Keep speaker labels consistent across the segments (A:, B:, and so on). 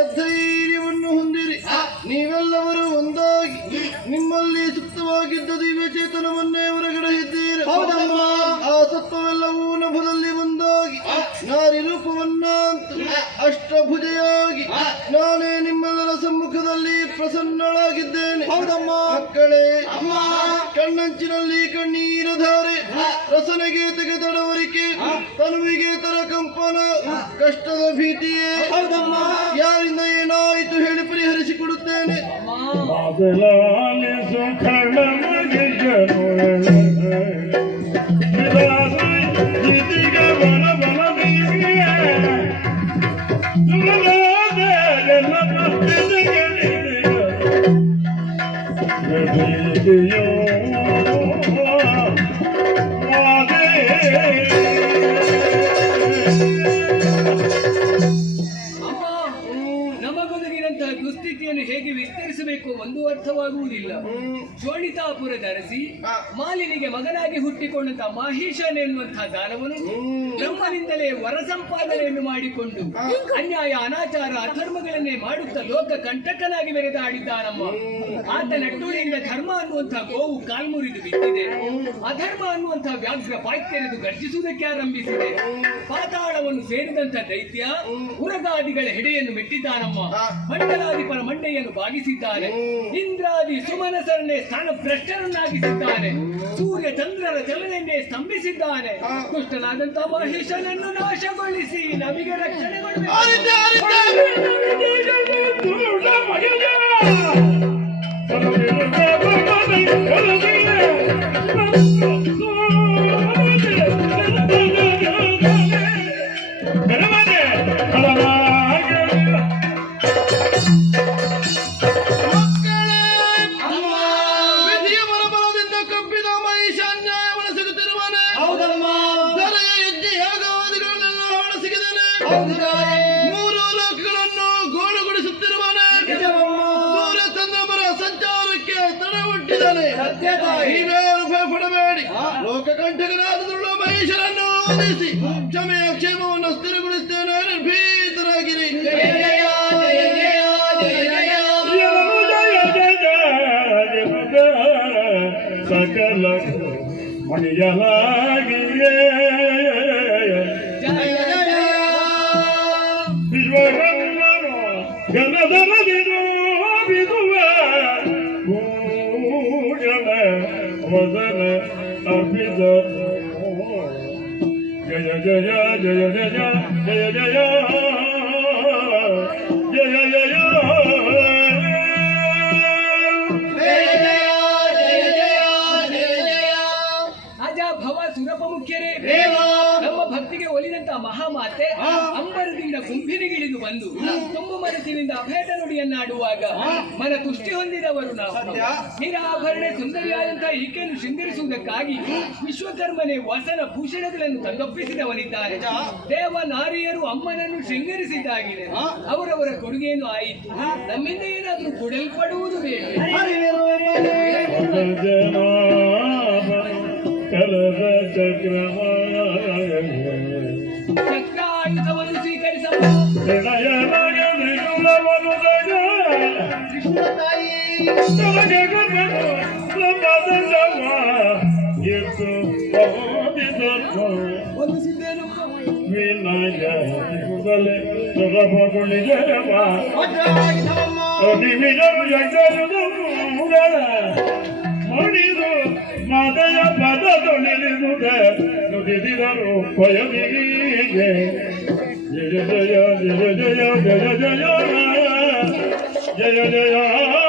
A: ಸದ್ಧೈರ್ಯವನ್ನು ಹೊಂದಿರಿ. ನೀವೆಲ್ಲವರು ಒಂದಾಗಿ ನಿಮ್ಮಲ್ಲಿ ಸುಪ್ತವಾಗಿದ್ದ ದಿವ್ಯ ಚೇತನವನ್ನೇ ಹೊರಗಡೆ ಇದ್ದೀರಿ. ಆ ಸತ್ವವೆಲ್ಲವೂ ನಭದಲ್ಲಿ ಒಂದಾಗಿ ನಾರಿ ರೂಪವನ್ನ ಅಷ್ಟಭುಜೆಯಾಗಿ ನಾನೇ ನಿಮ್ಮೆಲ್ಲರ ಸಮ್ಮುಖದಲ್ಲಿ ಪ್ರಸನ್ನಳಾಗಿದ್ದೇನೆ.
B: ಹೌದಮ್ಮ.
A: ಮಕ್ಕಳೇ. ಕಣ್ಣಂಚಿನಲ್ಲಿ ಕಣ್ಣೀರ ಧಾರೆ ರಸನೆಗೆ ತೆಗೆದಡವರಿಕೆ ತನುವಿಗೆ ತರ ಕಂಪನ ಕಷ್ಟದ ಭೀತಿಯೇ. ಯಾರಿಂದ ಏನಾಯಿತು ಹೇಳಿ ಪರಿಹರಿಸಿಕೊಡುತ್ತೇನೆ.
C: ಮೊದಲಾನೆ
D: con ನಮಗೊದಗಿದಂತಹ ದುಸ್ಥಿತಿಯನ್ನು ಹೇಗೆ ವಿಸ್ತರಿಸಬೇಕು ಒಂದು ಅರ್ಥವಾಗುವುದಿಲ್ಲ. ಶೋಣಿತಾಪುರದ ಧರಿಸಿ ಮಾಲಿನಿಗೆ ಮಗನಾಗಿ ಹುಟ್ಟಿಕೊಂಡಂತಹ ಮಹೇಶನ್ ಎನ್ನುವಂತಹ ದಾನವನು ಬ್ರಹ್ಮನಿಂದಲೇ ವರ ಸಂಪಾದನೆಯನ್ನು ಮಾಡಿಕೊಂಡು ಅನ್ಯಾಯ ಅನಾಚಾರ ಅಧರ್ಮಗಳನ್ನೇ ಮಾಡುತ್ತಾ ಲೋಕ ಕಂಟಕನಾಗಿ ಮೆರೆದಾಡಿದ್ದಾನಮ್ಮ. ಆತ ನಟ್ಟುಳಿಯಿಂದ ಧರ್ಮ ಅನ್ನುವಂತಹ ಗೋವು ಕಾಲ್ಮುರಿದು ಬಿದ್ದಿದೆ. ಅಧರ್ಮ ಅನ್ನುವಂತಹ ವ್ಯಾಘ್ರ ಪಾಯ್ತೆರೆದು ಗರ್ಜಿಸುವುದಕ್ಕೆ ಆರಂಭಿಸಿದೆ. ಪಾತಾಳವನ್ನು ಸೇರಿದಂತಹ ದೈತ್ಯ ಉರಗಾದಿಗಳ ಹೆಡೆಯನ್ನು ಮೆಟ್ಟಿದ್ದಾನಮ್ಮ. ಮಂಡಲಾಧಿಪರ ಮಂಡೆಯನ್ನು ಬಾಗಿಸಿದ್ದಾರೆ. ಇಂದ್ರಾದಿ ಸುಮನಸರನ್ನೇ ಸ್ಥಾನ ಭ್ರಷ್ಟರನ್ನಾಗಿಸಿದ್ದಾರೆ ಸೂರ್ಯ ಚಂದ್ರರ ಚಲನೆಯನ್ನೇ ಸ್ತಂಭಿಸಿದ್ದಾರೆ. ಕುಷ್ಟನಾದಂತಹ ಮಹಿಷನನ್ನು ನಾಶಗೊಳಿಸಿ ನಮಗೆ ರಕ್ಷಣೆ
A: ಕರ್ತನೆ ನೀವೇ ಅನುಭವ ಪಡಬೇಡಿ ಲೋಕ ಕಂಟಕನಾದದಲ್ಲೂ ಮಹೇಶರನ್ನು ಓದಿಸಿ ಕ್ಷಮೆಯ ಕ್ಷೇಮವನ್ನು ಸ್ಥಿರಗೊಳಿಸ್ತೇನೆ ನಿರ್ಭೀತರಾಗಿರಿ
C: ಸಕಲ ಮಣಿಯಲಾಗಿಯೇ वदन अभिद जय जय जय जय जय जय
D: जय जय जय भवा सुरपमुख्य रे देवा ಮಹಾಮಾತೆ ಅಂಬರದಿಂದ ಗುಂಪಿನಿಗಿಳಿದು ಬಂದು ತುಂಬ ಮನಸ್ಸಿನಿಂದ ಅಭೇದ ನುಡಿಯನ್ನಾಡುವಾಗ ಮನ ತುಷ್ಟಿ ಹೊಂದಿದವರು ನಾವು. ನಿರಾಭರಣ ಸುಂದರಿಯಾದಂತಹ ಈಕೆಯನ್ನು ಶೃಂಗರಿಸುವುದಕ್ಕಾಗಿ ವಿಶ್ವಕರ್ಮನೆ ವಸನ ಭೂಷಣಗಳನ್ನು ತಂದೊಪ್ಪಿಸಿದವನಿದ್ದಾರೆ. ದೇವ ನಾರಿಯರು ಅಮ್ಮನನ್ನು ಶೃಂಗರಿಸಿದ್ದಾಗಿದೆ. ಅವರವರ ಕೊಡುಗೆಯನ್ನು ಆಯಿತು. ನಮ್ಮಿಂದ ಏನಾದರೂ ಕೊಡಲ್ಪಡುವುದು ಬೇಡ.
C: ಕಲದ ಚಕ್ರಮ ಮಾತೆಯ ಪದ ತೊಳಿದು ನುಡಿದಿದರು ಪಯನಿಗೆ Gel öde ya,
B: gel öde ya, gel öde ya,
D: gel
B: öde
D: ya.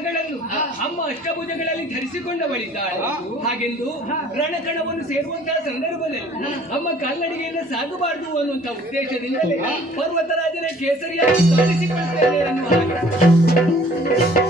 D: ಆಯುಧಗಳನ್ನು ಅಮ್ಮ ಅಷ್ಟಭುಜಗಳಲ್ಲಿ ಧರಿಸಿಕೊಂಡವಳಿದ್ದಾಳೆ. ಹಾಗೆಂದು ರಣಕಣವನ್ನು ಸೇರುವಂತಹ ಸಂದರ್ಭದಲ್ಲಿ ಅಮ್ಮ ಕನ್ನಡಿಗೆಯನ್ನು ಸಾಗಬಾರದು ಅನ್ನುವಂತಹ ಉದ್ದೇಶದಿಂದಲೇ ಪರ್ವತರಾಜನ ಕೇಸರಿಯಾಗಿ ಕಾಣಿಸಿಕೊಳ್ಳುತ್ತೇನೆ ಅನ್ನುವ ಹಾಗೆ.